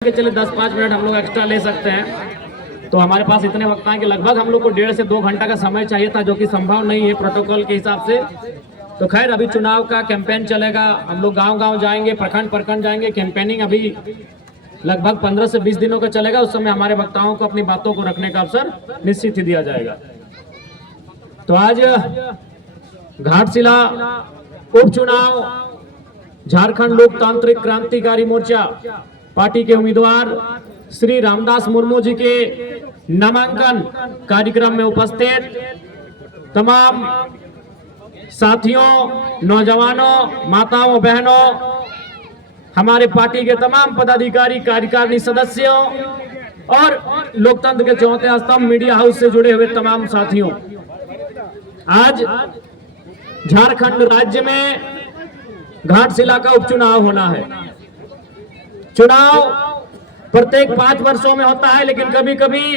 के चले 10-5 मिनट हम लोग एक्स्ट्रा ले सकते हैं। तो हमारे पास इतने वक्त हैं कि लगभग हम लोग को 1.5 से 2 घंटा का समय चाहिए था, जो कि संभव नहीं है प्रोटोकॉल के हिसाब से। तो खैर अभी चुनाव का कैंपेन चलेगा, हम लोग गांव-गांव जाएंगे, प्रखंड जाएंगे। कैंपेनिंग अभी लगभग 15 से 20 दिनों का चलेगा। उस समय हमारे वक्ताओं को अपनी बातों को रखने का अवसर निश्चित ही दिया जाएगा। तो आज घाटशिला उपचुनाव झारखंड लोकतांत्रिक क्रांतिकारी मोर्चा पार्टी के उम्मीदवार श्री रामदास मुर्मू जी के नामांकन कार्यक्रम में उपस्थित तमाम साथियों, नौजवानों, माताओं, बहनों, हमारे पार्टी के तमाम पदाधिकारी, कार्यकारिणी सदस्यों और लोकतंत्र के चौथे स्तंभ मीडिया हाउस से जुड़े हुए तमाम साथियों, आज झारखंड राज्य में घाटशिला का उपचुनाव होना है। चुनाव प्रत्येक 5 वर्षों में होता है, लेकिन कभी कभी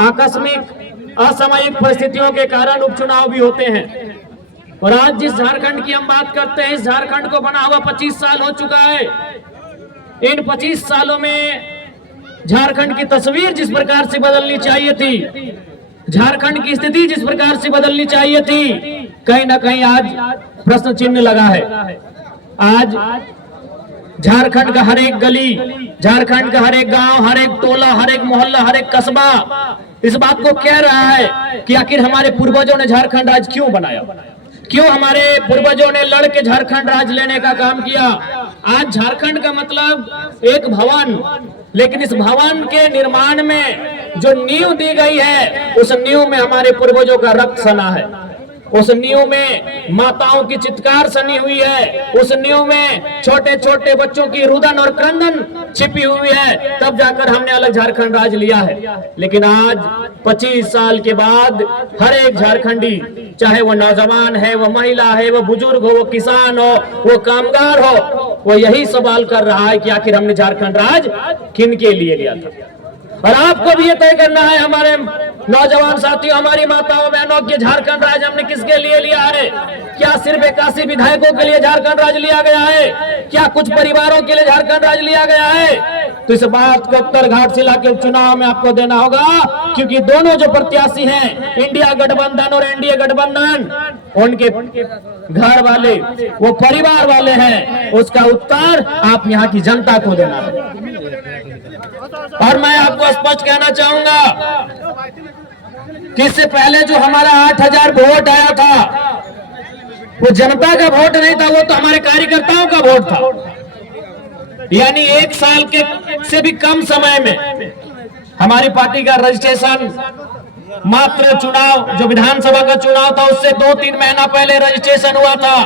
आकस्मिक असामयिक परिस्थितियों के कारण उपचुनाव भी होते हैं। और आज जिस झारखंड की हम बात करते हैं, इस झारखंड को बना हुआ 25 साल हो चुका है। इन 25 सालों में झारखंड की तस्वीर जिस प्रकार से बदलनी चाहिए थी, झारखंड की स्थिति जिस प्रकार से बदलनी चाहिए थी, कहीं ना कहीं आज प्रश्न चिन्ह लगा है। आज झारखंड का हर एक गली, झारखंड का हर एक गांव, हर एक टोला, हर एक मोहल्ला, हर एक कस्बा इस बात को कह रहा है कि आखिर हमारे पूर्वजों ने झारखंड राज्य क्यों बनाया, क्यों हमारे पूर्वजों ने लड़ के झारखंड राज्य लेने का काम किया। आज झारखंड का मतलब एक भवन, लेकिन इस भवन के निर्माण में जो नींव दी गई है, उस नींव में हमारे पूर्वजों का रक्त सना है, उस नींव में माताओं की चित्कार सनी हुई है, उस नींव में छोटे छोटे बच्चों की रुदन और क्रंदन छिपी हुई है। तब जाकर हमने अलग झारखंड राज्य लिया है। लेकिन आज 25 साल के बाद हर एक झारखंडी, चाहे वो नौजवान है, वो महिला है, वो बुजुर्ग हो, वो किसान हो, वो कामगार हो, वो यही सवाल कर रहा है कि आखिर हमने झारखंड राज्य किन के लिए लिया था। और आपको भी ये तय करना है, हमारे नौजवान साथियों, हमारी माताओं बहनों, के झारखंड राज्य हमने किसके लिए लिया है? क्या सिर्फ 81 विधायकों के लिए झारखंड राज्य लिया गया है? क्या कुछ परिवारों के लिए झारखंड राज्य लिया गया है? तो इस बात का उत्तर घाटशिला के उपचुनाव में आपको देना होगा, क्योंकि दोनों जो प्रत्याशी हैं, इंडिया गठबंधन और एनडीए गठबंधन, उनके घर वाले, वो परिवार वाले हैं। उसका उत्तर आप यहाँ की जनता को देना है। और मैं आपको स्पष्ट कहना चाहूंगा कि इससे पहले जो हमारा 8000 वोट आया था, वो जनता का वोट नहीं था, वो तो हमारे कार्यकर्ताओं का वोट था। यानी 1 साल के से भी कम समय में हमारी पार्टी का रजिस्ट्रेशन, मात्र चुनाव जो विधानसभा का चुनाव था उससे 2-3 महीना पहले रजिस्ट्रेशन हुआ था।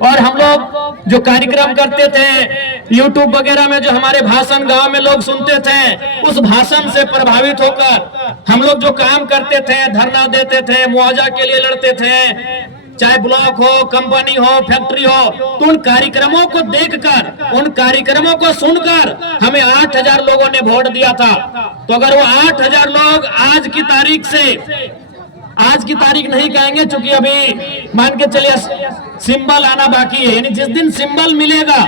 और हम लोग जो कार्यक्रम करते थे यूट्यूब वगैरह में, जो हमारे भाषण गांव में लोग सुनते थे, उस भाषण से प्रभावित होकर हम लोग जो काम करते थे, धरना देते थे, मुआवजा के लिए लड़ते थे, चाहे ब्लॉक हो, कंपनी हो, फैक्ट्री हो, तो उन कार्यक्रमों को देखकर, उन कार्यक्रमों को सुनकर हमें 8000 लोगों ने वोट दिया था। तो अगर वो 8000 लोग आज की तारीख से, आज की तारीख नहीं कहेंगे क्योंकि अभी मान के चलिए सिंबल आना बाकी है, यानी जिस दिन सिंबल मिलेगा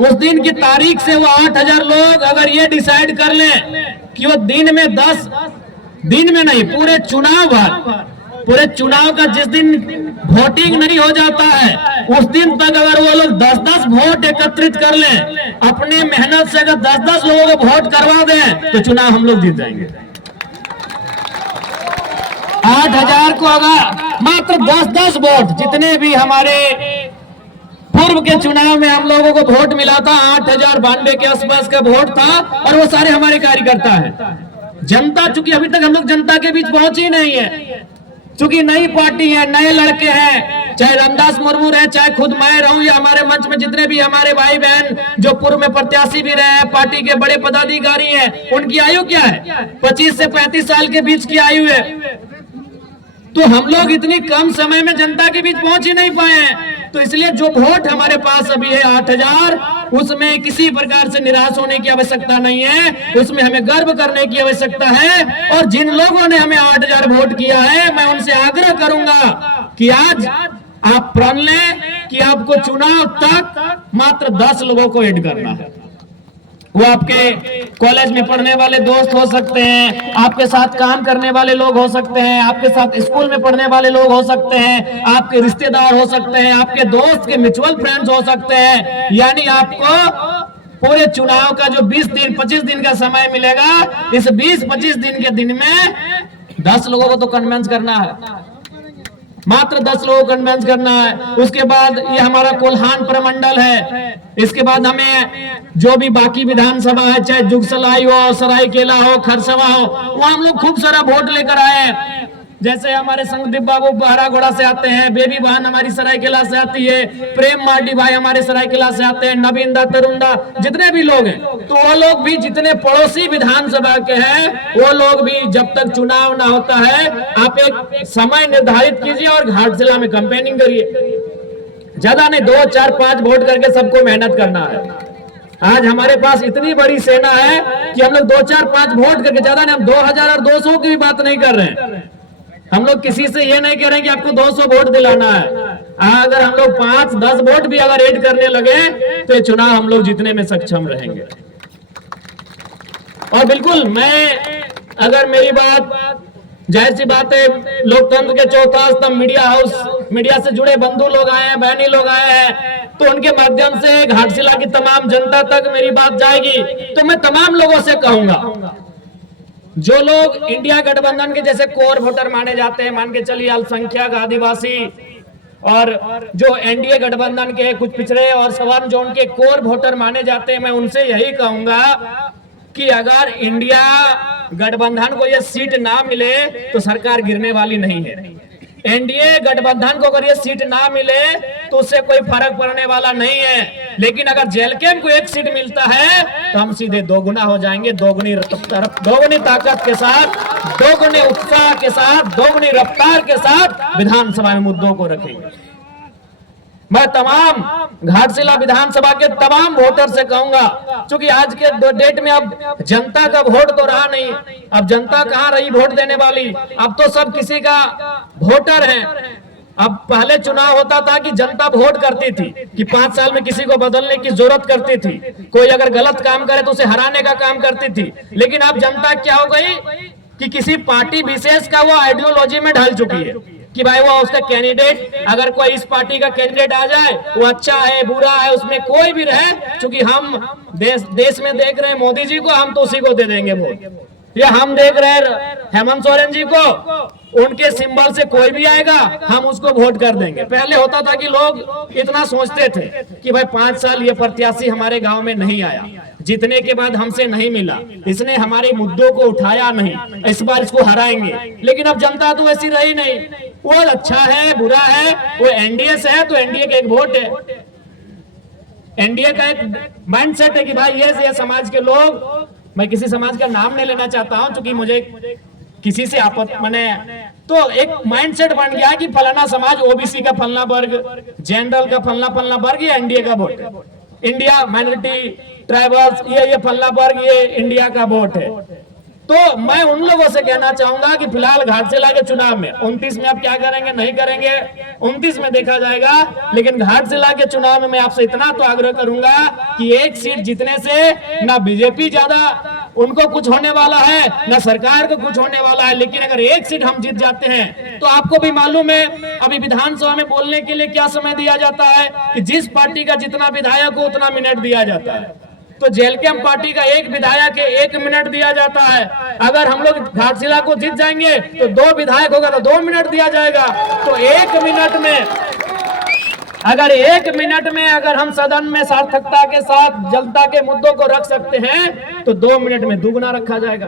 उस दिन की तारीख से वो 8000 लोग अगर ये डिसाइड कर लें कि वो दिन में 10 दिन में नहीं, पूरे चुनाव भर, पूरे चुनाव का जिस दिन वोटिंग नहीं हो जाता है, उस दिन तक अगर वो लोग 10-10 वोट एकत्रित कर लें, अपने मेहनत से अगर 10-10 लोगों को वोट करवा दें, तो चुनाव हम लोग जीत जाएंगे। 8000 को अगर मात्र 10-10 वोट, जितने भी हमारे पूर्व के चुनाव में हम लोगों को वोट मिला था, 8092 के आसपास का वोट था, और वो सारे हमारे कार्यकर्ता हैं। जनता, चूंकि अभी तक हम लोग जनता के बीच पहुंची नहीं है, चूंकि नई पार्टी है, नए लड़के हैं, चाहे रामदास मुर्मू रहे, चाहे खुद मैं रहूं, या हमारे मंच में जितने भी हमारे भाई बहन जो पूर्व में प्रत्याशी भी रहे हैं, पार्टी के बड़े पदाधिकारी हैं, उनकी आयु क्या है? 25 से 35 साल के बीच की आयु है। तो हम लोग इतनी कम समय में जनता के बीच पहुंच ही नहीं पाए हैं। तो इसलिए जो वोट हमारे पास अभी है 8000, उसमें किसी प्रकार से निराश होने की आवश्यकता नहीं है, उसमें हमें गर्व करने की आवश्यकता है। और जिन लोगों ने हमें 8000 वोट किया है, मैं उनसे आग्रह करूंगा कि आज आप प्रण लें कि आपको चुनाव तक मात्र 10 लोगों को ऐड करना है। वो आपके कॉलेज में पढ़ने वाले दोस्त हो सकते हैं, आपके साथ काम करने वाले लोग हो सकते हैं, आपके साथ स्कूल में पढ़ने वाले लोग हो सकते हैं, आपके रिश्तेदार हो सकते हैं, आपके दोस्त के म्यूचुअल फ्रेंड्स हो सकते हैं। यानी आपको पूरे चुनाव का जो 20 दिन 25 दिन का समय मिलेगा, इस 20-25 दिन के दिन में 10 लोगों को तो कन्विंस करना है, मात्र 10 लोगों को कन्विंस करना है। उसके बाद ये हमारा कोल्हान प्रमंडल है, इसके बाद हमें जो भी बाकी विधानसभा है, चाहे जुगसलाई हो, सरायकेला हो, खरसवा हो, वो हम लोग खूब सारा वोट लेकर आए हैं। जैसे हमारे संगदीप बाबू बहरागोड़ा से आते हैं, बेबी बहन हमारी सरायकेला से आती है, प्रेम मार्डी भाई हमारे सरायकेला से आते हैं, नवीन दा, तरुण दा, जितने भी लोग हैं, तो वो लोग भी जितने पड़ोसी विधानसभा के हैं, वो लोग भी जब तक चुनाव ना होता है, आप एक समय निर्धारित कीजिए और घाटशिला में कैंपेनिंग करिए। ज्यादा नहीं, 2, 4, 5 वोट करके सबको मेहनत करना है। आज हमारे पास इतनी बड़ी सेना है कि हम लोग 2, 4, 5 वोट करके, ज्यादा नहीं, हम 2000 और 200 की भी बात नहीं कर रहे हैं। हम लोग किसी से ये नहीं कह रहे हैं कि आपको 200 वोट दिलाना है। अगर हम लोग 5-10 वोट भी अगर ऐड करने लगे तो ये चुनाव हम लोग जीतने में सक्षम रहेंगे। और बिल्कुल मैं, अगर मेरी बात, जाहिर सी बात है, लोकतंत्र के चौथा स्तंभ मीडिया हाउस, मीडिया से जुड़े बंधु लोग आए हैं, बहनी लोग आए हैं, तो उनके माध्यम से घाटशिला की तमाम जनता तक मेरी बात जाएगी। तो मैं तमाम लोगों से कहूंगा, जो लोग इंडिया गठबंधन के जैसे कोर वोटर माने जाते हैं, मान के चलिए अल्पसंख्यक, आदिवासी, और जो एनडीए गठबंधन के कुछ पिछड़े और सवर्ण जोन के कोर वोटर माने जाते हैं, मैं उनसे यही कहूंगा कि अगर इंडिया गठबंधन को यह सीट ना मिले तो सरकार गिरने वाली नहीं है। एनडीए गठबंधन को अगर ये सीट ना मिले तो उससे कोई फर्क पड़ने वाला नहीं है, लेकिन अगर जेएलके को एक सीट मिलता है तो हम सीधे दोगुना हो जाएंगे, दोगुनी ताकत के साथ, दोगुने उत्साह के साथ, दोगुनी रफ्तार के साथ विधानसभा में मुद्दों को रखेंगे। मैं तमाम घाटशिला विधानसभा के तमाम वोटर से कहूंगा, क्योंकि आज के डेट में अब जनता का वोट तो रहा नहीं, अब जनता कहां रही वोट देने वाली, अब तो सब किसी का वोटर है। अब पहले चुनाव होता था कि जनता वोट करती थी कि 5 साल में किसी को बदलने की जरूरत करती थी, कोई अगर गलत काम करे तो उसे हराने का काम करती थी। लेकिन अब जनता क्या हो गई कि किसी पार्टी विशेष का वो आइडियोलॉजी में ढल चुकी है कि भाई वो उसका कैंडिडेट, अगर कोई इस पार्टी का कैंडिडेट आ जाए, वो अच्छा है बुरा है, उसमें कोई भी रहे, क्योंकि हम देश में देख रहे हैं मोदी जी को, हम तो उसी को दे देंगे वोट, या हम देख रहे हैं हेमंत सोरेन जी को, उनके सिंबल से कोई भी आएगा हम उसको वोट कर देंगे। पहले होता था कि लोग इतना सोचते थे कि भाई 5 साल ये प्रत्याशी हमारे गांव में नहीं आया, जीतने के बाद हमसे नहीं मिला, इसने हमारे मुद्दों को उठाया नहीं, इस बार इसको हराएंगे। लेकिन अब जनता तो ऐसी रही नहीं, वो अच्छा है बुरा है, वो एनडीए से है तो एनडीए का एक वोट है, एनडीए का एक माइंडसेट है कि भाई ये समाज के लोग, मैं किसी समाज का नाम नहीं लेना चाहता हूं क्योंकि मुझे किसी से आपत्ति, मैंने तो एक माइंडसेट बन गया कि फलाना समाज, ओबीसी का फलना वर्ग, जनरल का फलना वर्ग, ये एनडीए का वोट है, इंडिया माइनॉरिटी ट्राइबल्स ये फलना वर्ग, ये इंडिया का वोट है। तो मैं उन लोगों से कहना चाहूंगा कि फिलहाल घाटशिला के चुनाव में 29 में आप क्या करेंगे नहीं करेंगे 29 में देखा जाएगा, लेकिन घाटशिला के चुनाव में मैं आपसे इतना तो आग्रह करूंगा कि एक सीट जीतने से ना बीजेपी ज्यादा उनको कुछ होने वाला है, ना सरकार को कुछ होने वाला है, लेकिन अगर एक सीट हम जीत जाते हैं तो आपको भी मालूम है अभी विधानसभा में बोलने के लिए क्या समय दिया जाता है कि जिस पार्टी का जितना विधायक हो उतना मिनट दिया जाता है। तो जेएलके पार्टी का एक विधायक के 1 मिनट दिया जाता है। अगर हम लोग घाटशिला को जीत जाएंगे तो 2 विधायक होगा तो 2 मिनट दिया जाएगा। तो 1 मिनट में अगर हम सदन में सार्थकता के साथ जनता के मुद्दों को रख सकते हैं तो 2 मिनट में दुगुना रखा जाएगा,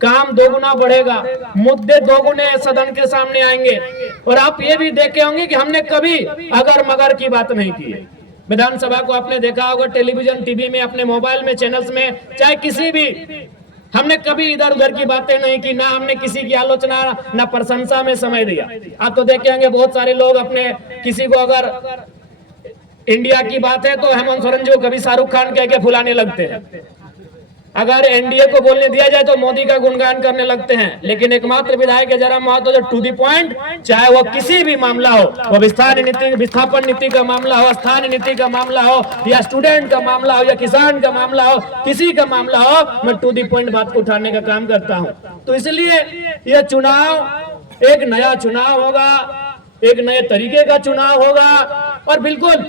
काम दोगुना बढ़ेगा, मुद्दे दोगुने सदन के सामने आएंगे। और आप ये भी देखे होंगे कि हमने कभी अगर मगर की बात नहीं की है। विधानसभा को आपने देखा होगा टेलीविजन टीवी में, अपने मोबाइल में, चैनल्स में, चाहे किसी भी, हमने कभी इधर उधर की बातें नहीं की, ना हमने किसी की आलोचना ना प्रशंसा में समय दिया। आप तो देखे होंगे बहुत सारे लोग अपने किसी को अगर इंडिया की बात है तो हेमंत सोरेन जी को कभी शाहरुख खान कह के फुलाने लगते हैं, अगर एनडीए को बोलने दिया जाए तो मोदी का गुणगान करने लगते हैं, लेकिन एकमात्र विधायक है जयराम महतो जो टू दी पॉइंट, चाहे वो किसी भी मामला हो, वो विस्थापन नीति का मामला हो, स्थानीय नीति का मामला हो, या स्टूडेंट का मामला हो, या किसान का मामला हो, किसी का मामला हो, मैं टू दी पॉइंट बात को उठाने का काम करता हूं। तो इसलिए यह चुनाव एक नया चुनाव होगा, एक नए तरीके का चुनाव होगा, और बिल्कुल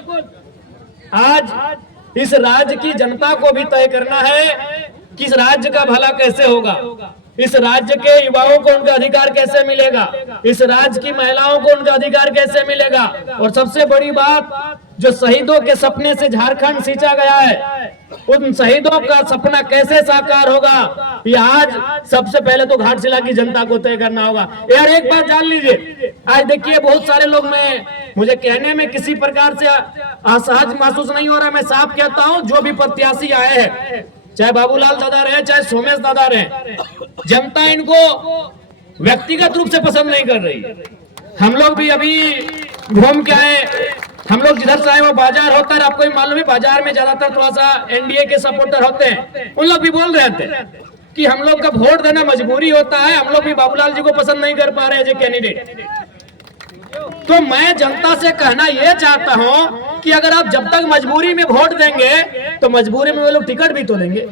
आज इस राज्य की जनता को भी तय करना है कि इस राज्य का भला कैसे होगा, इस राज्य के युवाओं को उनका अधिकार कैसे मिलेगा, इस राज्य की महिलाओं को उनका अधिकार कैसे मिलेगा, और सबसे बड़ी बात, जो शहीदों के सपने से झारखंड सींचा गया है, उन शहीदों का सपना कैसे साकार होगा, ये आज सबसे पहले तो घाटशिला की जनता को तय करना होगा। यार एक बात जान लीजिए, आज देखिए बहुत सारे लोग, मुझे कहने में किसी प्रकार से असहज महसूस नहीं हो रहा, मैं साफ कहता हूं, जो भी प्रत्याशी आए हैं, चाहे बाबूलाल दादा रहे, चाहे सोमेश दादा रहे, जनता इनको व्यक्तिगत रूप से पसंद नहीं कर रही। हम लोग भी अभी घूम के आए, हम लोग जिधर से आए वो बाजार होता है, आपको भी मालूम है बाजार में ज्यादातर थोड़ा सा एनडीए के सपोर्टर होते हैं, उन लोग भी बोल रहे थे कि हम लोग का वोट देना मजबूरी होता है, हम लोग भी बाबूलाल जी को पसंद नहीं कर पा रहे एज ए कैंडिडेट। तो मैं जनता से कहना यह चाहता हूं कि अगर आप जब तक मजबूरी में वोट देंगे तो मजबूरी में वो लोग टिकट भी तो देंगे।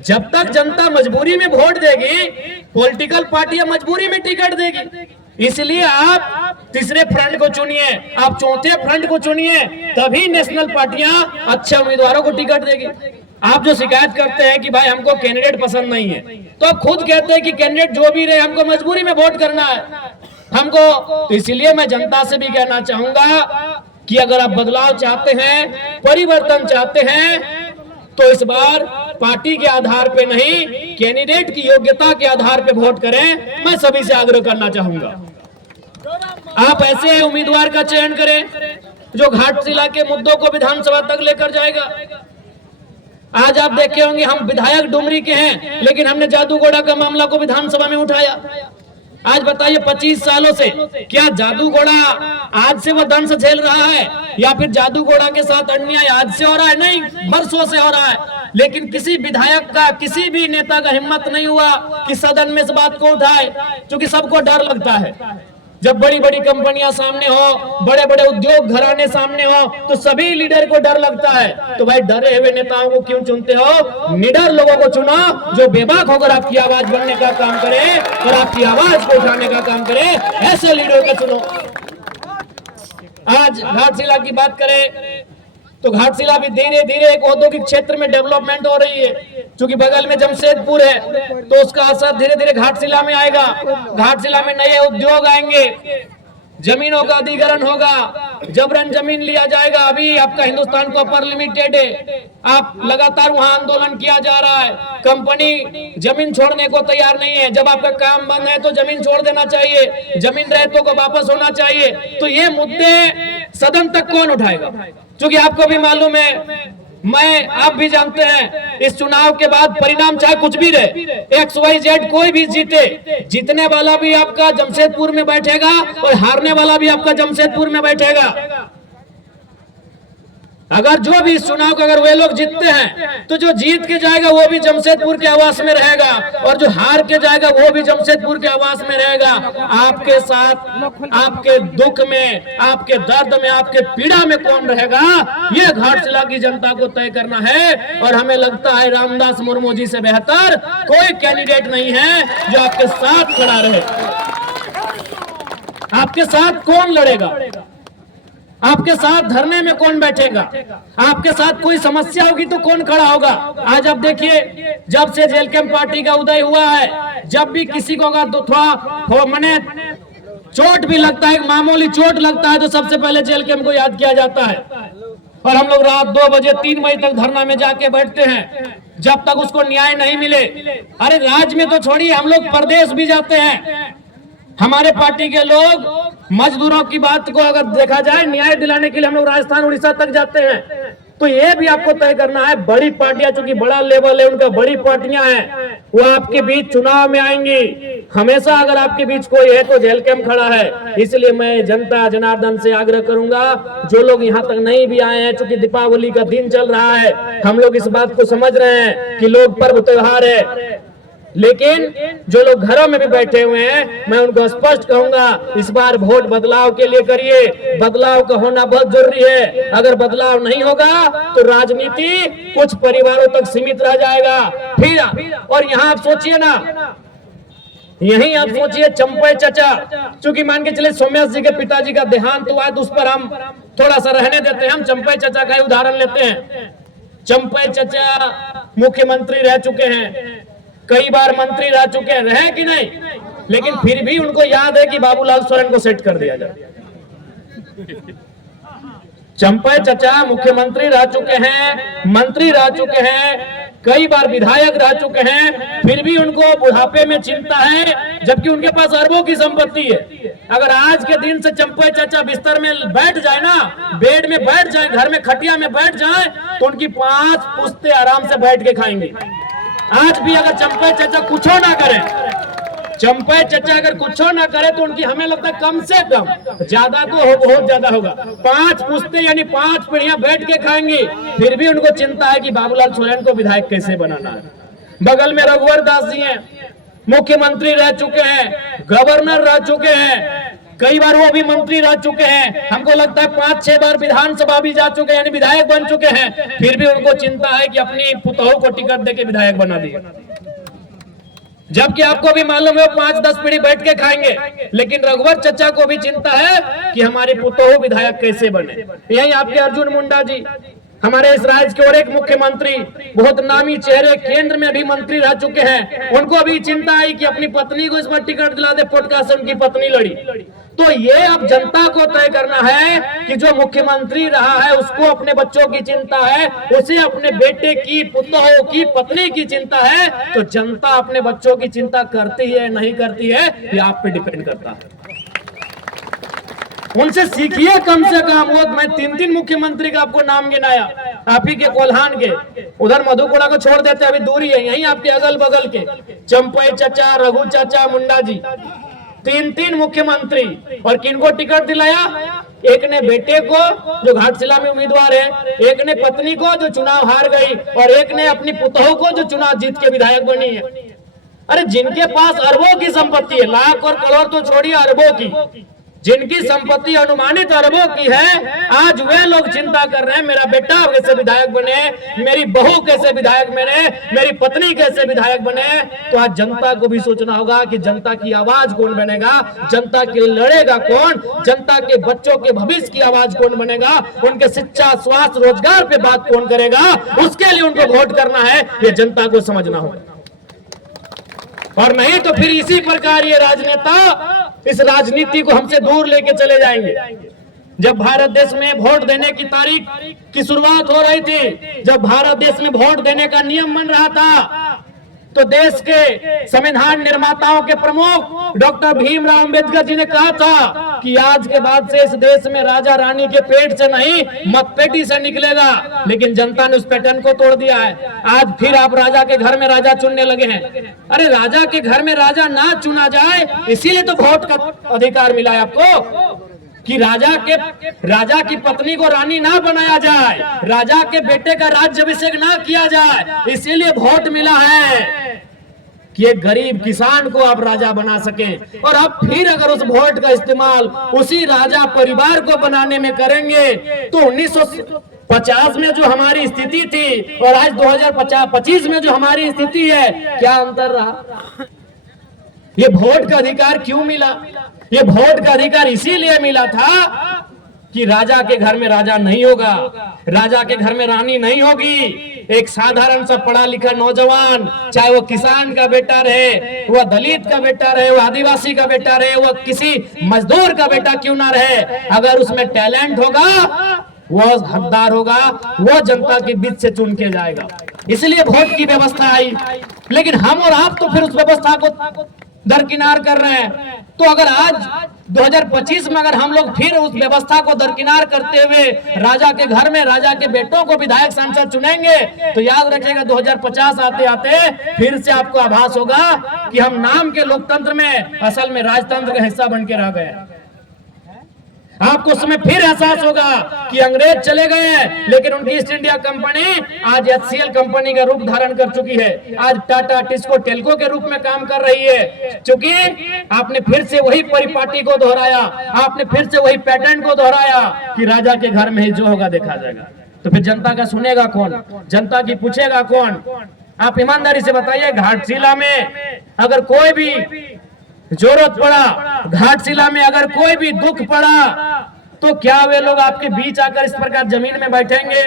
जब तक जनता मजबूरी में वोट देगी, पॉलिटिकल पार्टियां मजबूरी में टिकट देगी। इसलिए आप तीसरे फ्रंट को चुनिए, आप चौथे फ्रंट को चुनिए, तभी नेशनल पार्टियां अच्छे उम्मीदवारों को टिकट देगी। आप जो शिकायत करते हैं कि भाई हमको कैंडिडेट पसंद नहीं है, तो आप खुद कहते हैं कि कैंडिडेट जो भी रहे हमको मजबूरी में वोट करना है हमको। तो इसलिए मैं जनता से भी कहना चाहूंगा कि अगर आप बदलाव चाहते हैं, परिवर्तन चाहते हैं, तो इस बार पार्टी के आधार पे नहीं, कैंडिडेट की योग्यता के आधार पे वोट करें। मैं सभी से आग्रह करना चाहूंगा, आप ऐसे उम्मीदवार का चयन करें जो घाटशिला के मुद्दों को विधानसभा तक लेकर जाएगा। आज आप देखे होंगे, हम विधायक डुमरी के हैं, लेकिन हमने जादूगोड़ा का मामला को विधानसभा में उठाया। आज बताइए 25 सालों से क्या जादूगोड़ा आज से वो दंश झेल रहा है, या फिर जादूगोड़ा के साथ अन्याय आज से हो रहा है? नहीं, बरसों से हो रहा है। लेकिन किसी विधायक का, किसी भी नेता का हिम्मत नहीं हुआ कि सदन में इस बात को उठाए, क्योंकि सबको डर लगता है। जब बड़ी बड़ी कंपनियां सामने हो, बड़े बड़े उद्योग घराने सामने हो, तो सभी लीडर को डर लगता है। तो भाई डरे हुए नेताओं को क्यों चुनते हो? निडर लोगों को चुनो जो बेबाक होकर आपकी आवाज बनने का काम करे और आपकी आवाज को उठाने का काम करे। ऐसे लीडर को चुनो। आज घाटशिला की बात करें तो घाटशिला भी धीरे धीरे एक औद्योगिक क्षेत्र में डेवलपमेंट हो रही है, क्योंकि बगल में जमशेदपुर है, तो उसका असर धीरे धीरे घाटशिला में आएगा। घाटशिला में नए उद्योग आएंगे, जमीनों का अधिग्रहण होगा, जबरन जमीन लिया जाएगा। अभी आपका हिंदुस्तान कॉपर लिमिटेड है, आप लगातार वहां आंदोलन किया जा रहा है, कंपनी जमीन छोड़ने को तैयार नहीं है। जब आपका काम बंद है तो जमीन छोड़ देना चाहिए, जमीन रहतों को वापस होना चाहिए। तो ये मुद्दे सदन तक कौन उठाएगा? क्योंकि आपको भी मालूम है, आप भी जानते हैं, इस चुनाव के बाद परिणाम चाहे कुछ भी रहे, XYZ कोई भी जीते, जीतने वाला भी आपका जमशेदपुर में बैठेगा और हारने वाला भी आपका जमशेदपुर में बैठेगा। अगर जो भी इस चुनाव को अगर वे लोग जीतते हैं, तो जो जीत के जाएगा वो भी जमशेदपुर के आवास में रहेगा, और जो हार के जाएगा वो भी जमशेदपुर के आवास में रहेगा। आपके साथ, आपके दुख में, आपके दर्द में, आपके पीड़ा में कौन रहेगा, ये घाटशिला की जनता को तय करना है। और हमें लगता है रामदास मुर्मू जी से बेहतर कोई कैंडिडेट नहीं है जो आपके साथ खड़ा रहे। आपके साथ कौन लड़ेगा? आपके साथ धरने में कौन बैठेगा? आपके साथ कोई समस्या होगी तो कौन खड़ा होगा? आज आप देखिए, जब से जेल कैंप पार्टी का उदय हुआ है, जब भी किसी को अगर थोड़ा मने चोट भी लगता है, मामूली चोट लगता है, तो सबसे पहले जेल कैंप को याद किया जाता है। और हम लोग रात 2 बजे 3 बजे तक धरना में जाके बैठते हैं जब तक उसको न्याय नहीं मिले। अरे राज्य में तो छोड़िए, हम लोग प्रदेश भी जाते हैं। हमारे पार्टी के लोग मजदूरों की बात को अगर देखा जाए, न्याय दिलाने के लिए हम लोग राजस्थान उड़ीसा तक जाते हैं। तो ये भी आपको तय करना है, बड़ी पार्टियां, चूंकि बड़ा लेवल है उनका, बड़ी पार्टियां हैं, वो आपके बीच चुनाव में आएंगी। हमेशा अगर आपके बीच कोई है तो जेल कैंप खड़ा है। इसलिए मैं जनता जनार्दन से आग्रह करूंगा, जो लोग यहाँ तक नहीं भी आए हैं, चूंकि दीपावली का दिन चल रहा है, हम लोग इस बात को समझ रहे हैं कि लोग पर्व त्योहार है, लेकिन जो लोग घरों में भी बैठे हुए हैं, मैं उनको स्पष्ट कहूंगा, इस बार वोट बदलाव के लिए करिए। बदलाव का होना बहुत जरूरी है। अगर बदलाव नहीं होगा तो राजनीति कुछ परिवारों तक सीमित रह जाएगा। फिर और यहाँ आप सोचिए ना, यही आप सोचिए चंपई चचा, चूंकि मान के चले सोम्या जी के पिताजी का देहांत हुआ है तो उस पर हम थोड़ा सा रहने देते हैं, हम चंपई चचा का ही उदाहरण लेते हैं। चंपई चचा मुख्यमंत्री रह चुके हैं, कई बार मंत्री रह चुके हैं, रहे कि नहीं, लेकिन फिर भी उनको याद है कि बाबूलाल सोरेन को सेट कर दिया जाए। चंपई चचा मुख्यमंत्री रह चुके हैं, मंत्री रह चुके हैं, कई बार विधायक रह चुके हैं, फिर भी उनको बुढ़ापे में चिंता है, जबकि उनके पास अरबों की संपत्ति है। अगर आज के दिन से चंपई चचा बिस्तर में बैठ जाए ना, बेड में बैठ जाए, घर में खटिया में बैठ जाए, तो उनकी 5 पुश्ते आराम से बैठ के खाएंगे। आज भी अगर चंपई चचा कुछ ना करे, चंपई चचा अगर कुछ ना करे तो उनकी हमें लगता है कम से कम, ज्यादा तो बहुत ज्यादा होगा, 5 पुश्ते यानी 5 पीढ़ियां बैठ के खाएंगी, फिर भी उनको चिंता है कि बाबूलाल सोरेन को विधायक कैसे बनाना है। बगल में रघुवर दास जी हैं, मुख्यमंत्री रह चुके हैं, गवर्नर रह चुके हैं, कई बार वो भी मंत्री रह चुके हैं, हमको लगता है 5-6 बार विधानसभा भी जा चुके हैं, यानी विधायक बन चुके हैं, फिर भी उनको चिंता है कि अपनी पुतोह को टिकट देके विधायक बना दिए। जबकि आपको भी मालूम है 5-10 पीढ़ी बैठ के खाएंगे, लेकिन रघुवर चचा को भी चिंता है कि हमारी पुतोह विधायक कैसे बने। यही आपके अर्जुन मुंडा जी, हमारे इस राज्य के और एक मुख्यमंत्री, बहुत नामी चेहरे, केंद्र में भी मंत्री रह चुके हैं, उनको भी चिंता आई कि अपनी पत्नी को इस बार टिकट दिला दे, पोटका से उनकी पत्नी लड़ी। तो ये अब जनता को तय करना है कि जो मुख्यमंत्री रहा है उसको अपने बच्चों की चिंता है, उसे अपने बेटे की, पुतों की, पत्नी की चिंता है, तो जनता अपने बच्चों की चिंता करती है नहीं करती है, ये आप पे डिपेंड करता है। उनसे सीखिए कम से कम। वो मैं 3 मुख्यमंत्री का आपको नाम गिनाया, आप ही के कोल्हान के, उधर मधुपुरा को छोड़ देते, अभी दूरी है, यही आपके अगल बगल के चंपई चचा, रघु चाचा, मुंडा जी, 3 मुख्यमंत्री। और किनको टिकट दिलाया? एक ने बेटे को जो घाटशिला में उम्मीदवार है, एक ने पत्नी को जो चुनाव हार गई, और एक ने अपनी पुतोह को जो चुनाव जीत के विधायक बनी है। अरे जिनके पास अरबों की संपत्ति है, लाख और करोड़ तो छोड़िए, अरबों की, जिनकी संपत्ति अनुमानित अरबों की है, आज वे लोग चिंता कर रहे हैं मेरा बेटा कैसे विधायक बने, मेरी बहू कैसे विधायक बने, मेरी पत्नी कैसे विधायक बने। तो आज जनता को भी सोचना होगा कि जनता की आवाज कौन बनेगा, जनता के लिए लड़ेगा कौन, जनता के बच्चों के भविष्य की आवाज कौन बनेगा, उनके शिक्षा, स्वास्थ्य, रोजगार पे बात कौन करेगा, उसके लिए उनको वोट करना है, ये जनता को समझना होगा। और नहीं तो फिर इसी प्रकार ये राजनेता इस राजनीति को हमसे दूर लेके चले जाएंगे। जब भारत देश में वोट देने की तारीख की शुरुआत हो रही थी, जब भारत देश में वोट देने का नियम बन रहा था, तो देश के संविधान निर्माताओं के प्रमुख डॉक्टर भीमराव अंबेडकर जी ने कहा था कि आज के बाद से इस देश में राजा रानी के पेट से नहीं, मतपेटी से निकलेगा। लेकिन जनता ने उस पैटर्न को तोड़ दिया है। आज फिर आप राजा के घर में राजा चुनने लगे हैं। अरे राजा के घर में राजा ना चुना जाए, इसीलिए तो वोट का अधिकार मिला है आपको, कि राजा की पत्नी को रानी ना बनाया जाए, राजा के बेटे का राज्याभिषेक ना किया जाए, इसीलिए वोट मिला है कि एक गरीब किसान को आप राजा बना सकें। और अब फिर अगर उस वोट का इस्तेमाल उसी राजा परिवार को बनाने में करेंगे, तो 1950 में जो हमारी स्थिति थी और आज 2025 में जो हमारी स्थिति है, क्या अंतर रहा? ये वोट का अधिकार क्यों मिला? ये वोट का अधिकार इसीलिए मिला था कि राजा के घर में राजा नहीं होगा, राजा के घर में रानी नहीं होगी। एक साधारण सा पढ़ा लिखा नौजवान, चाहे वो किसान का बेटा रहे, वह दलित का बेटा रहे, वह आदिवासी का बेटा रहे, वह किसी मजदूर का बेटा क्यों ना रहे, अगर उसमें टैलेंट होगा, वह हकदार होगा, वह जनता के बीच से चुन के जाएगा। इसलिए वोट की व्यवस्था आई। लेकिन हम और आप तो फिर उस व्यवस्था को दरकिनार कर रहे हैं। तो अगर आज 2025 में अगर हम लोग फिर उस व्यवस्था को दरकिनार करते हुए राजा के घर में राजा के बेटों को विधायक सांसद चुनेंगे तो याद रखिएगा 2050 आते आते फिर से आपको आभास होगा कि हम नाम के लोकतंत्र में असल में राजतंत्र का हिस्सा बन के रह गए। आपको उस समय फिर एहसास होगा कि अंग्रेज चले गए हैं लेकिन उनकी ईस्ट इंडिया कंपनी आज HCL कंपनी का रूप धारण कर चुकी है, आज टाटा टिस्को टेल्को के रूप में काम कर रही है। क्योंकि आपने फिर से वही परिपाटी को दोहराया, आपने फिर से वही पैटर्न को दोहराया कि राजा के घर में ही जो होगा देखा जाएगा। तो फिर जनता का सुनेगा कौन, जनता की पूछेगा कौन? आप ईमानदारी से बताइए, घाटशिला में अगर कोई भी जरूरत पड़ा, घाटशिला में अगर कोई भी दुख पड़ा तो क्या वे लोग आपके बीच आकर इस प्रकार जमीन में बैठेंगे?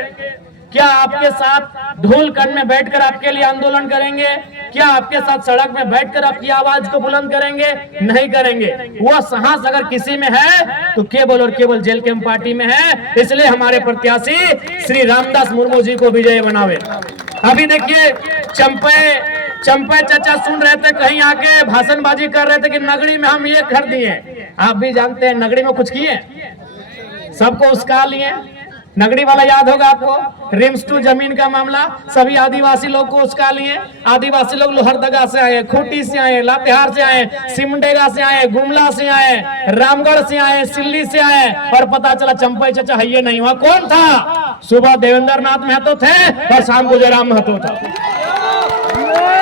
क्या आपके साथ ढोल कन में बैठकर आपके लिए आंदोलन करेंगे? क्या आपके साथ सड़क में बैठकर आपकी आवाज को बुलंद करेंगे? नहीं करेंगे। वो साहस अगर किसी में है तो केवल और केवल जेल के पार्टी में है। इसलिए हमारे प्रत्याशी श्री रामदास मुर्मू जी को विजय बनावे। अभी देखिए चंपे चाचा सुन रहे थे, कहीं आके भाषणबाजी कर रहे थे कि नगरी में हम ये कर दिए। आप भी जानते हैं नगरी में कुछ किए, सबको उसका लिए। नगरी वाला याद होगा आपको, रिम्स टू जमीन का मामला, सभी आदिवासी लोग को उसका लिए। आदिवासी लोग लोहरदगा से आए, खूंटी से आए, लातेहार से आए, सिमडेगा से आए, गुमला से आए, रामगढ़ से आए, सिल्ली से आए, और पता चला चंपई चाचा है ये नहीं हुआ। कौन था? सुबह देवेंद्र नाथ महतो थे और शाम को जयराम महतो था।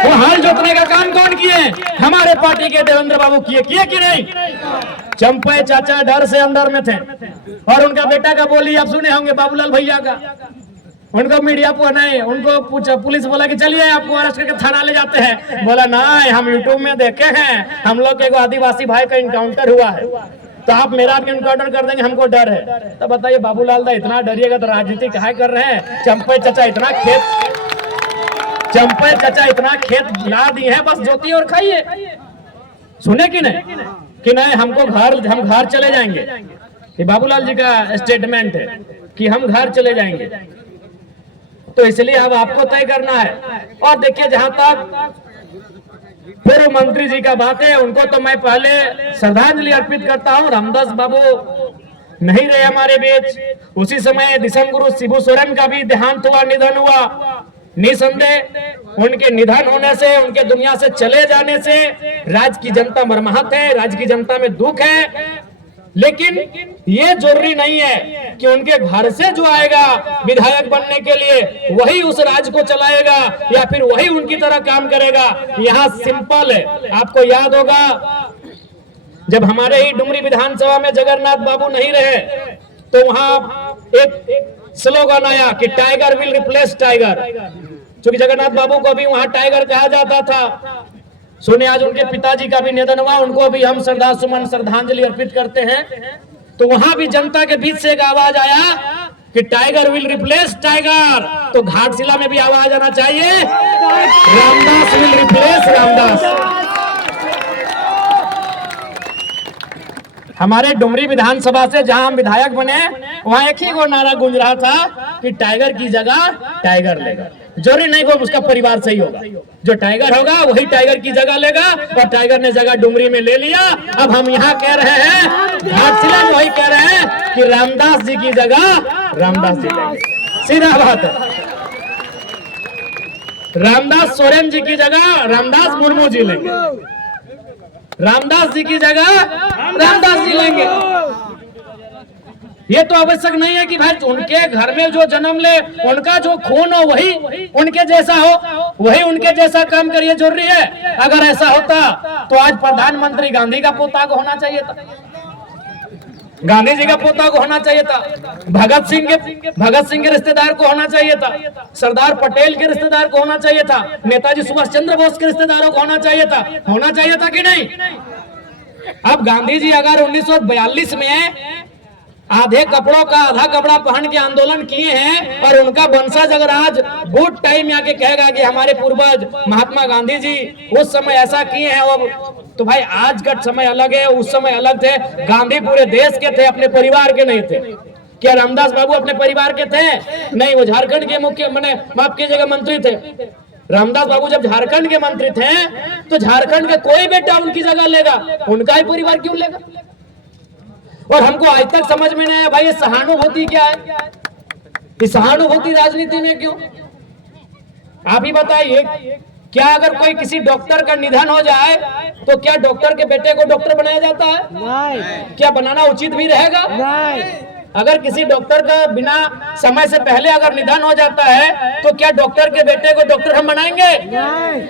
वो हल जोतने का काम कौन किए? हमारे पार्टी के देवेंद्र बाबू किए कि नहीं? चंपई चाचा डर से अंदर में थे। और उनका बेटा का बोली आप सुने होंगे, बाबूलाल भैया का। उनको मीडिया पर नहीं, उनको पूछा, पुलिस बोला कि चलिए आपको अरेस्ट करके थाना ले जाते हैं। बोला नहीं, हम यूट्यूब में देखे हैं, हम लोग के आदिवासी भाई का इनकाउंटर हुआ है, तो आप मेरा इनकाउंटर कर देंगे, हमको डर है। तो बताइए बाबूलाल दा इतना डरिएगा तो राजनीति काहे कर रहे हैं? चंपई चाचा इतना खेत ला दिए हैं, बस जोतिए और खाइए। सुने कि नहीं हम घर चले जाएंगे। ये बाबूलाल जी का स्टेटमेंट है कि हम घर चले जाएंगे। तो इसलिए अब आपको तय करना है। और देखिए, जहां तक पूर्व मंत्री जी का बात है, उनको तो मैं पहले श्रद्धांजलि अर्पित करता हूं। रामदास बाबू नहीं रहे हमारे बीच। उसी समय दिसम गुरु शिबू सोरेन का भी देहांत हुआ, निधन हुआ। निसंदेह उनके निधन होने से, उनके दुनिया से चले जाने से राज्य की जनता मर्माहत है, राज्य की जनता में दुख है। लेकिन ये जरूरी नहीं है कि उनके घर से जो आएगा विधायक बनने के लिए वही उस राज्य को चलाएगा या फिर वही उनकी तरह काम करेगा। यहाँ सिंपल है। आपको याद होगा जब हमारे ही डुमरी विधानसभा में जगन्नाथ बाबू नहीं रहे तो वहां एक स्लोगन आया कि टाइगर विल रिप्लेस टाइगर। क्योंकि जगन्नाथ बाबू को भी वहां टाइगर कहा जाता था। सुने आज उनके पिताजी का भी निधन हुआ, उनको भी हम श्रद्धांजलि अर्पित करते हैं। तो वहां भी जनता के बीच से एक आवाज आया कि टाइगर विल रिप्लेस टाइगर। तो घाटशिला में भी आवाज आना चाहिए, रामदास विल रिप्लेस रामदास। हमारे डुमरी विधानसभा से जहां हम विधायक बने वहां एक ही वो नारा गूंज रहा था कि टाइगर की जगह टाइगर लेगा। जरूरी नहीं वो उसका परिवार सही होगा, जो टाइगर होगा वही टाइगर की जगह लेगा। और टाइगर ने जगह डुमरी में ले लिया। अब हम यहाँ कह रहे हैं, घाटशिला में वही कह रहे हैं कि रामदास जी की जगह रामदास जी लेंगे। सीधा बात है, रामदास सोरेन जी की जगह रामदास मुर्मू जी लेंगे, रामदास जी की जगह रामदास जी लेंगे। ये तो आवश्यक नहीं है कि भाई उनके घर में जो जन्म ले, उनका जो खून हो वही उनके जैसा हो, वही उनके जैसा काम करिए। जरूरी है? अगर ऐसा होता तो आज प्रधानमंत्री गांधी का पोता को होना चाहिए था, गांधी जी का पोता को होना चाहिए था, भगत सिंह के रिश्तेदार को होना चाहिए था, सरदार पटेल के रिश्तेदार को होना चाहिए था, नेताजी सुभाष चंद्र बोस के रिश्तेदारों को होना चाहिए था कि नहीं? अब गांधी जी अगर 1942 में आधे कपड़ों का आधा कपड़ा पहन के आंदोलन किए हैं और उनका वंशज अगर आज गुड टाइम आके कहेगा कि हमारे पूर्वज महात्मा गांधी जी उस समय ऐसा किए हैं, तो भाई आज का समय अलग है, उस समय अलग थे। गांधी पूरे देश के थे, अपने परिवार के नहीं थे। क्या रामदास बाबू अपने परिवार के थे? नहीं, वो झारखंड के माफ कीजिएगा मंत्री थे। रामदास बाबू जब झारखंड के मंत्री थे तो झारखंड के कोई बेटा उनकी जगह लेगा? उनका ही परिवार क्यों लेगा? और हमको आज तक समझ में नहीं आया भाई ये सहानुभूति क्या है, ये सहानुभूति राजनीति में क्यों? आप ही बताइए, क्या अगर कोई किसी डॉक्टर का निधन हो जाए तो क्या डॉक्टर के बेटे को डॉक्टर बनाया जाता है? नहीं। क्या बनाना उचित भी रहेगा? नहीं। अगर किसी डॉक्टर का बिना समय से पहले अगर निधन हो जाता है तो क्या डॉक्टर के बेटे को डॉक्टर हम बनाएंगे? नहीं।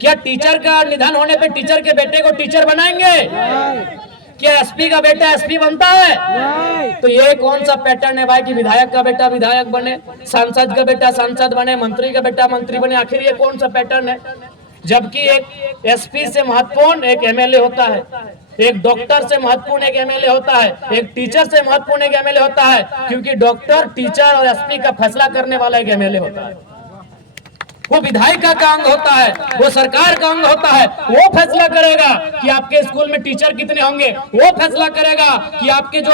क्या टीचर का निधन होने पे टीचर के बेटे को टीचर बनाएंगे? नहीं। क्या एसपी का बेटा एसपी बनता है? नहीं। तो ये कौन सा पैटर्न है भाई कि विधायक का बेटा विधायक बने, सांसद का बेटा सांसद बने, मंत्री का बेटा मंत्री बने? आखिर ये कौन सा पैटर्न है? जबकि एक एसपी से महत्वपूर्ण एक एमएलए होता है, एक डॉक्टर से महत्वपूर्ण एक एमएलए होता है, एक टीचर से महत्वपूर्ण एक एमएलए होता है, क्योंकि डॉक्टर, टीचर और एसपी का फैसला करने वाला एक एमएलए होता है। वो विधायिका का अंग होता है, वो सरकार का अंग होता है। वो फैसला करेगा कि आपके स्कूल में टीचर कितने होंगे, वो फैसला करेगा कि आपके जो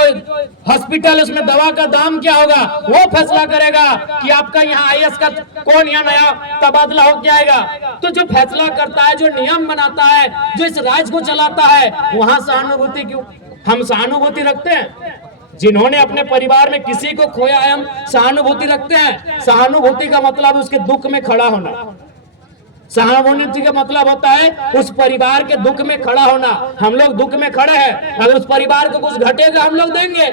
हॉस्पिटल उसमें दवा का दाम क्या होगा, वो फैसला करेगा कि आपका यहाँ आईएएस का कौन यहाँ नया तबादला होके आएगा। तो जो फैसला करता है, जो नियम बनाता है, जो इस राज्य को चलाता है, वहां सहानुभूति क्यों? हम सहानुभूति रखते हैं? जिन्होंने अपने परिवार में किसी को खोया है हम सहानुभूति रखते हैं। सहानुभूति का मतलब उसके दुख में खड़ा होना। सहानुभूति का मतलब होता है उस परिवार के दुख में खड़ा होना। हम लोग दुख में खड़े हैं, अगर उस परिवार को कुछ घटेगा हम लोग देंगे।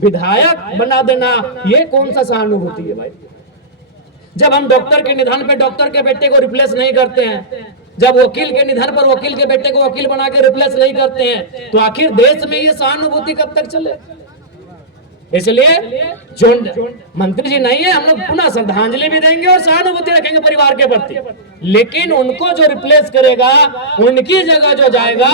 विधायक बना देना ये कौन सा सहानुभूति है भाई? जब हम डॉक्टर के निधन पे डॉक्टर के बेटे को रिप्लेस नहीं करते हैं, जब वकील के निधन पर वकील के बेटे को वकील बना के रिप्लेस नहीं करते हैं, तो आखिर देश में ये सहानुभूति कब तक चले? इसलिए जो मंत्री जी नहीं है, हम लोग पुनः श्रद्धांजलि भी देंगे और सहानुभूति रखेंगे परिवार के प्रति, लेकिन उनको जो रिप्लेस करेगा, उनकी जगह जो जाएगा,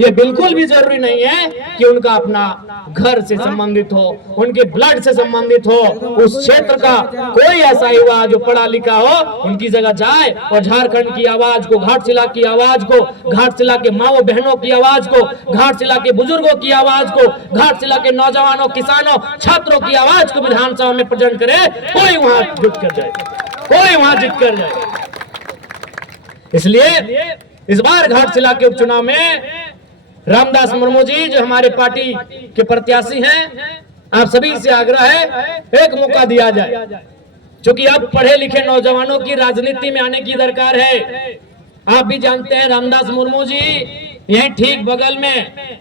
ये बिल्कुल भी जरूरी नहीं है कि उनका अपना घर से संबंधित हो, उनके ब्लड से संबंधित हो, उस क्षेत्र का कोई ऐसा युवा जो पढ़ा लिखा हो उनकी जगह जाए और झारखंड की आवाज को, घाटशिला की आवाज को, घाटशिला के माओ बहनों की आवाज को, घाटशिला के बुजुर्गों की आवाज को, घाटशिला के नौजवानों, किसानों, छात्रों की आवाज को विधानसभा में प्रेजेंट करे। कोई वहां जुट कर जाए, कोई वहां जीत कर जाए। इसलिए इस बार घाटशिला के उपचुनाव में रामदास मुर्मू जी जो हमारे पार्टी के प्रत्याशी हैं, आप सभी से आग्रह है एक मौका दिया जाए, क्योंकि अब पढ़े लिखे नौजवानों की राजनीति में आने की दरकार है। आप भी जानते हैं रामदास मुर्मू जी यहीं ठीक बगल में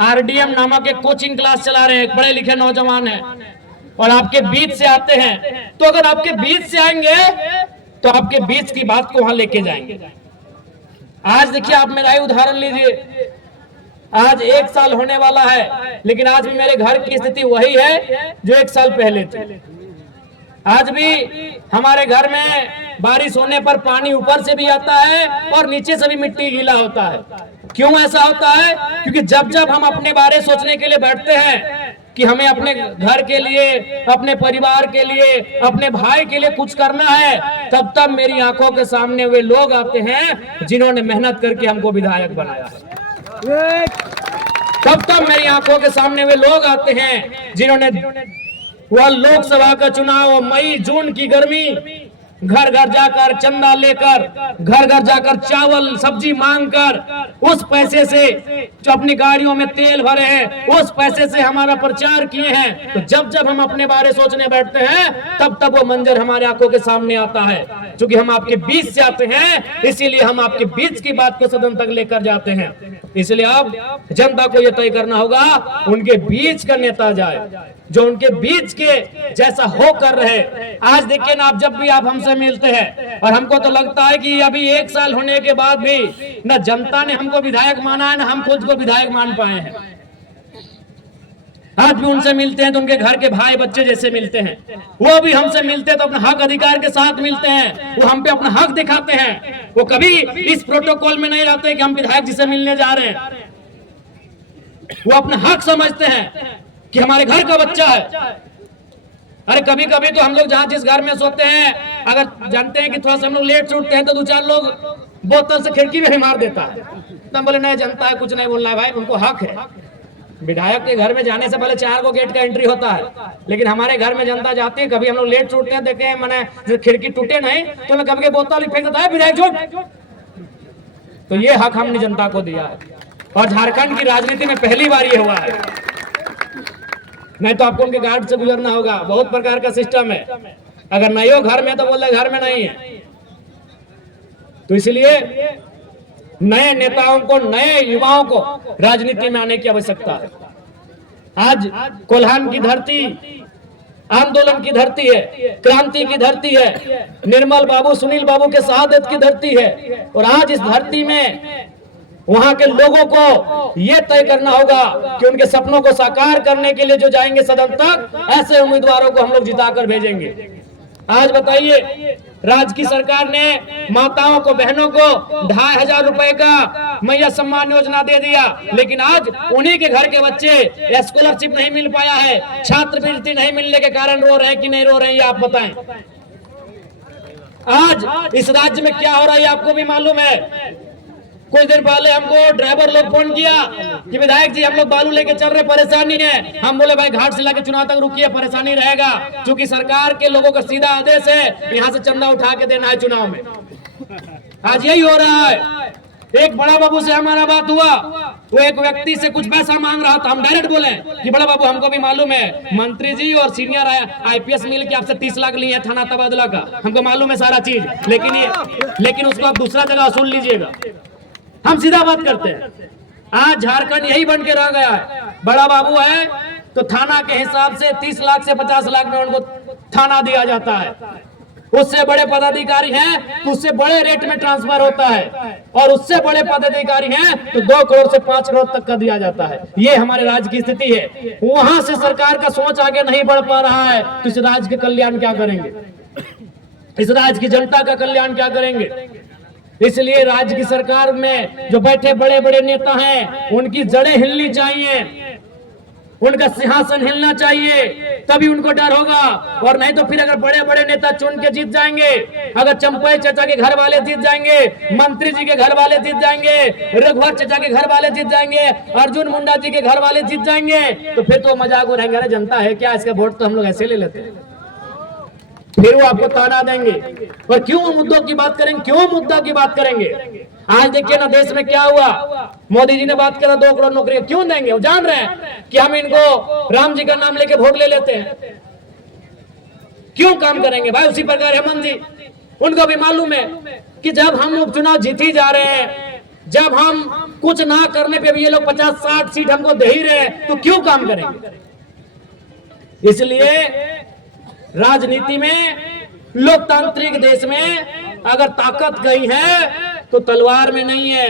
आरडीएम नामक एक कोचिंग क्लास चला रहे हैं, एक पढ़े लिखे नौजवान है और आपके बीच से आते हैं। तो अगर आपके बीच से आएंगे तो आपके बीच की बात को वहां लेके जाएंगे। आज देखिए, आप मेरा ही उदाहरण लीजिए, आज 1 साल होने वाला है, लेकिन आज भी मेरे घर की स्थिति वही है जो 1 साल पहले थी। आज भी हमारे घर में बारिश होने पर पानी ऊपर से भी आता है और नीचे से भी मिट्टी गीला होता है। क्यों ऐसा होता है? क्योंकि जब जब हम अपने बारे सोचने के लिए बैठते हैं कि हमें अपने घर के लिए, अपने परिवार के लिए, अपने भाई के लिए कुछ करना है, तब तब मेरी आंखों के सामने वे लोग आते हैं जिन्होंने मेहनत करके हमको विधायक बनाया है। तब मेरी आंखों के सामने वे लोग आते हैं जिन्होंने वह लोकसभा का चुनाव, मई जून की गर्मी, घर घर जाकर चंदा लेकर, घर घर जाकर चावल सब्जी मांगकर, उस पैसे से जो अपनी गाड़ियों में तेल भरे हैं, उस पैसे से हमारा प्रचार किए हैं। तो जब जब हम अपने बारे सोचने बैठते हैं, तब तब वो मंजर हमारे आंखों के सामने आता है। क्योंकि हम आपके बीच से आते हैं, इसीलिए हम आपके बीच की बात को सदन तक लेकर जाते हैं। इसलिए अब जनता को यह तय करना होगा उनके बीच का नेता जाए, जो उनके बीच के जैसा हो कर रहे। आज देखिए ना, आप जब भी आप हमसे मिलते हैं, और हमको तो लगता है कि अभी 1 साल होने के बाद भी न जनता ने हमको विधायक माना है, न हम खुद को विधायक मान पाए हैं। आज भी उनसे मिलते हैं तो उनके घर के भाई बच्चे जैसे मिलते हैं। वो भी हमसे मिलते हैं तो अपने हक अधिकार के साथ मिलते हैं, वो हम पे अपना हक दिखाते हैं। वो कभी इस प्रोटोकॉल में नहीं रहते कि हम विधायक जी से मिलने जा रहे हैं। वो अपना हक समझते हैं कि हमारे घर का बच्चा है। अरे कभी कभी तो हम लोग जहाँ जिस घर में सोते हैं, अगर जानते हैं कि थोड़ा सा हम लोग लेट से उठते हैं तो 2-4 लोग बोतल से खिड़की में ही मार देता है। तो हम बोले नहीं, जनता है, कुछ नहीं बोलना है भाई, उनको हक है। विधायक के घर में जाने से पहले 4 गेट का एंट्री होता है, लेकिन हमारे घर में जनता जाती है, कभी हम लोग लेट से उठते हैं, देखे मैंने खिड़की टूटे नहीं तो कभी बोतल फेंक देता है, विधायक झूठ। तो ये हक हमने जनता को दिया है। और झारखंड की राजनीति में पहली बार ये हुआ है। नहीं तो आपको उनके गार्ड से गुजरना होगा, बहुत प्रकार का सिस्टम है। अगर नहीं हो घर में तो बोल रहे घर में नहीं है। तो इसलिए नए नेताओं को, नए युवाओं को राजनीति में आने की आवश्यकता है। आज कोल्हान की धरती आंदोलन की धरती है, क्रांति की धरती है, निर्मल बाबू, सुनील बाबू के शहादत की धरती है। और आज इस धरती में वहां के लोगों को यह तय करना होगा कि उनके सपनों को साकार करने के लिए जो जाएंगे सदन तक, ऐसे उम्मीदवारों को हम लोग जिताकर भेजेंगे। आज बताइए, राज्य की सरकार ने माताओं को, बहनों को 2500 रुपए का मैया सम्मान योजना दे दिया, लेकिन आज उन्हीं के घर के बच्चे स्कॉलरशिप नहीं मिल पाया है, छात्रवृत्ति नहीं मिलने के कारण रो रहे हैं कि नहीं रो रहे हैं, ये आप बताएं। आज इस राज्य में क्या हो रहा है आपको भी मालूम है। कुछ दिन पहले हमको ड्राइवर लोग फोन किया कि विधायक जी हम लोग बालू लेके चल रहे, परेशानी है। हम बोले भाई घाट से लाके चुनाव तक रुकिए, परेशानी रहेगा, क्योंकि सरकार के लोगों का सीधा आदेश है यहाँ से चंदा उठा के देना है चुनाव में। आज यही हो रहा है। एक बड़ा बाबू से हमारा बात हुआ, वो एक व्यक्ति से कुछ पैसा मांग रहा था। हम डायरेक्ट बोले कि बड़ा बाबू हमको भी मालूम है, मंत्री जी और सीनियर IPS मिल के आपसे 30 लाख लिए थाना तबादला का, हमको मालूम है सारा चीज, लेकिन उसको आप दूसरा जगह वसूल लीजिएगा। हम सीधा बात करते हैं। आज झारखंड यही बन के रह गया है। बड़ा बाबू है तो थाना के हिसाब से 30 लाख से 50 लाख में उनको थाना दिया जाता है। उससे बड़े पदाधिकारी हैं तो उससे बड़े रेट में ट्रांसफर होता है, और उससे बड़े पदाधिकारी हैं तो 2 करोड़ से 5 करोड़ तक का दिया जाता है। ये हमारे राज्य की स्थिति है। वहां से सरकार का सोच आगे नहीं बढ़ पा रहा है, तो इस राज्य के कल्याण क्या करेंगे, इस राज्य की जनता का कल्याण क्या करेंगे। इसलिए राज्य की सरकार में जो बैठे बड़े बड़े नेता हैं, उनकी जड़ें हिलनी चाहिए, उनका सिंहासन हिलना चाहिए, तभी उनको डर होगा। और नहीं तो फिर अगर बड़े बड़े नेता चुन के जीत जाएंगे, अगर चंपई चाचा के घर वाले जीत जाएंगे, मंत्री जी के घर वाले जीत जाएंगे, रघुवर चाचा के घर वाले जीत जाएंगे, अर्जुन मुंडा जी के घर वाले जीत जाएंगे, तो फिर तो मजाक उड़ाएंगे, अरे जनता है क्या, इसका वोट तो हम लोग ऐसे ले लेते हैं। फिर वो आपको ताना देंगे। और क्यों मुद्दों की बात करेंगे, क्यों मुद्दा की बात करेंगे। आज देखिए ना देश में क्या हुआ, मोदी जी ने बात करा 2 करोड़ नौकरी, क्यों देंगे, वो जान रहे हैं कि हम इनको राम जी का नाम लेके वोट ले लेते हैं, क्यों काम करेंगे भाई। उसी प्रकार हेमंत जी, उनको भी मालूम है कि जब हम उपचुनाव जीत ही जा रहे हैं, जब हम कुछ ना करने पे भी ये लोग 50-60 सीट हमको दे ही रहे हैं, तो क्यों काम करेंगे। इसलिए राजनीति में, लोकतांत्रिक देश में अगर ताकत गई है तो तलवार में नहीं है,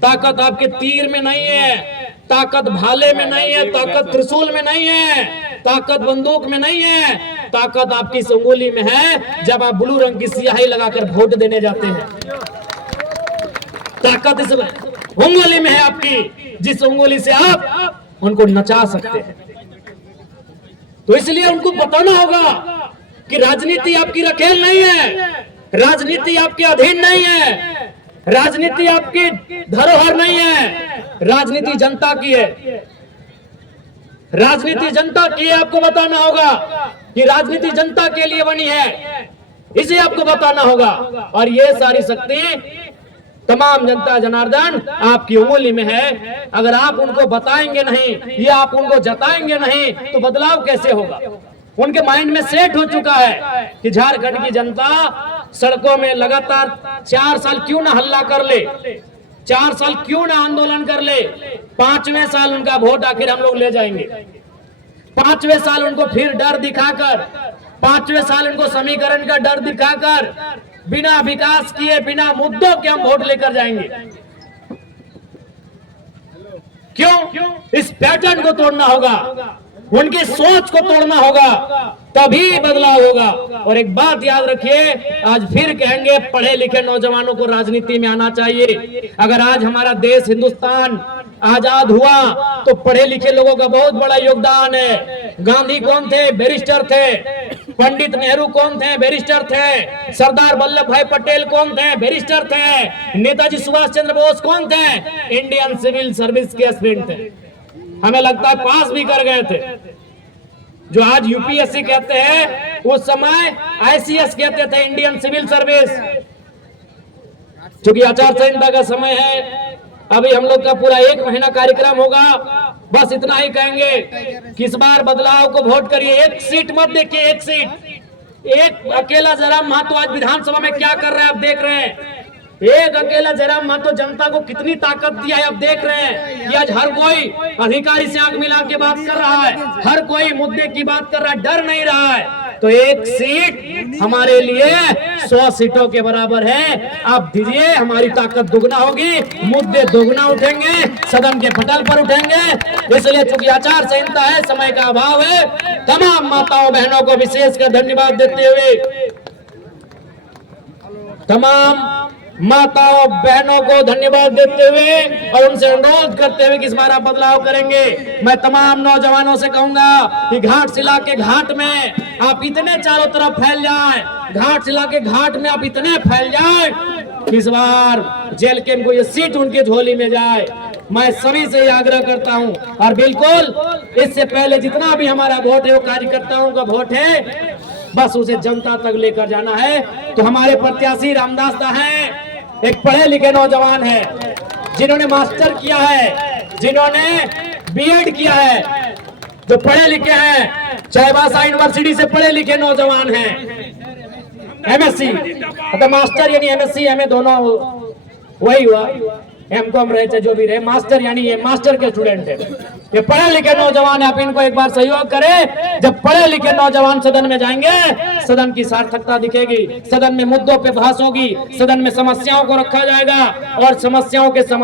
ताकत आपके तीर में नहीं है, ताकत भाले में नहीं है, ताकत त्रिशूल में नहीं है, ताकत बंदूक में नहीं है, ताकत आपकी इस उंगली में है जब आप ब्लू रंग की स्याही लगाकर वोट देने जाते हैं। ताकत इस उंगली में है आपकी, जिस उंगली से आप उनको नचा सकते हैं। तो इसलिए उनको बताना होगा कि राजनीति आपकी रखेल नहीं है, राजनीति आपके अधीन नहीं है, राजनीति आपकी धरोहर नहीं है, राजनीति जनता की है, राजनीति जनता की है। आपको बताना होगा कि राजनीति जनता के लिए बनी है, इसे आपको बताना होगा। और ये सारी शक्ति तमाम जनता जनार्दन आपकी उंगली में है। अगर आप उनको बताएंगे नहीं, ये आप उनको जताएंगे नहीं, तो बदलाव कैसे होगा। उनके माइंड में सेट हो चुका है कि झारखंड की जनता सड़कों में लगातार 4 साल क्यों ना हल्ला कर ले, 4 साल क्यों ना आंदोलन कर ले, 5वें साल उनका वोट आखिर हम लोग ले जाएंगे। 5वें साल उनको फिर डर दिखाकर, 5वें साल उनको समीकरण का डर दिखाकर, बिना विकास किए, बिना मुद्दों के हम वोट लेकर जाएंगे। क्यों? इस पैटर्न को तोड़ना होगा, उनकी सोच को तोड़ना होगा, तभी बदलाव होगा। और एक बात याद रखिए, आज फिर कहेंगे पढ़े लिखे नौजवानों को राजनीति में आना चाहिए। अगर आज हमारा देश हिंदुस्तान आजाद हुआ तो पढ़े लिखे लोगों का बहुत बड़ा योगदान है। गांधी कौन थे? बैरिस्टर थे। पंडित नेहरू कौन थे? बैरिस्टर थे। सरदार वल्लभ भाई पटेल कौन थे? बैरिस्टर थे। नेताजी सुभाष चंद्र बोस कौन थे? इंडियन सिविल सर्विस के एस्पिरेंट थे। हमें लगता है पास भी कर गए थे। जो आज यूपीएससी कहते हैं, उस समय आईसीएस कहते थे, इंडियन सिविल सर्विस। क्योंकि आचार संहिता का समय है, अभी हम लोग का पूरा 1 महीना कार्यक्रम होगा। बस इतना ही कहेंगे कि इस बार बदलाव को वोट करिए। एक सीट मत देखिए, एक सीट, एक अकेला जयराम महतो आज विधानसभा में क्या कर रहे हैं आप देख रहे हैं। एक अकेला जयराम महतो जनता को कितनी ताकत दिया है आप देख रहे हैं कि आज हर कोई अधिकारी से आंख मिला के बात कर रहा है, हर कोई मुद्दे की बात कर रहा है, डर नहीं रहा है। तो एक सीट हमारे लिए 100 सीटों के बराबर है। आप दीजिए, हमारी ताकत दुगना होगी, मुद्दे दुगना उठेंगे, सदन के पटल पर उठेंगे। इसलिए चूंकि आचार संहिता है, समय का अभाव है, तमाम माताओं बहनों को विशेषकर धन्यवाद देते हुए, तमाम माताओं बहनों को धन्यवाद देते हुए और उनसे अनुरोध करते हुए कि इस बार आप बदलाव करेंगे। मैं तमाम नौजवानों से कहूंगा कि घाटशिला के घाट में आप इतने चारों तरफ फैल जाएं, घाटशिला के घाट में आप इतने फैल जाएं कि इस बार जेल के को ये सीट उनकी झोली में जाए। मैं सभी से आग्रह करता हूं। और बिल्कुल इससे पहले जितना भी हमारा वोट है वो कार्यकर्ताओं का वोट है, बस उसे जनता तक लेकर जाना है। तो हमारे प्रत्याशी रामदास दा हैं, एक पढ़े लिखे नौजवान है, जिन्होंने मास्टर किया है, जिन्होंने बीएड किया है, जो पढ़े लिखे हैं, चाईबासा यूनिवर्सिटी से पढ़े लिखे नौजवान हैं, एमएससी मतलब मास्टर यानी एमएससी एमए दोनों वही हुआ, एमकॉम रहे जो भी रहे, मास्टर यानी ये मास्टर के स्टूडेंट है। ये पढ़े लिखे नौजवान है, आप इनको एक बार सहयोग करें। जब पढ़े लिखे नौजवान सदन में जाएंगे, सदन की सार्थकता दिखेगी, सदन में मुद्दों पे बहस होगी, सदन में समस्याओं को रखा जाएगा और समस्याओं के समाधान